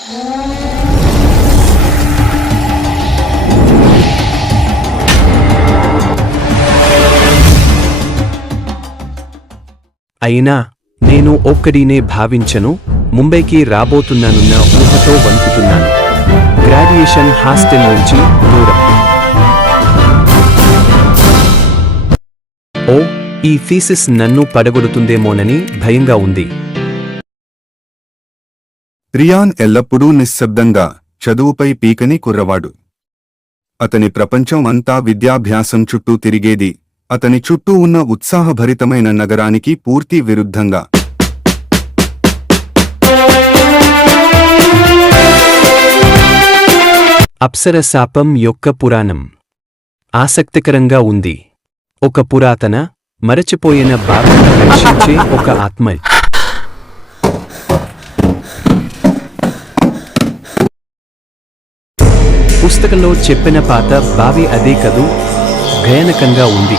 అయినా నేను ఒక్కడినే భావించను, ముంబైకి రాబోతున్నానున్న ఊహతో వణుకుతున్నాను. గ్రాడ్యుయేషన్ హాస్టల్ నుంచి దూరం. ఓ, ఈ థీసిస్ నన్ను పడగొడుతుందేమోనని భయంగా ఉంది. రియాన్ ఎల్లప్పుడూ నిశ్శబ్దంగా, చదువుపై పీకని కుర్రవాడు. అతని ప్రపంచం అంతా విద్యాభ్యాసం చుట్టూ తిరిగేది, అతని చుట్టూ ఉన్న ఉత్సాహభరితమైన నగరానికి పూర్తి విరుద్ధంగా. అప్సర శాపం యొక్క పురాణం ఆసక్తికరంగా ఉంది. ఒక పురాతన, మరచిపోయిన బావిని రక్షించే ఒక ఆత్మ. పుస్తకంలో చెప్పిన పాత బావి అదే కదూ? భయానకంగా ఉంది.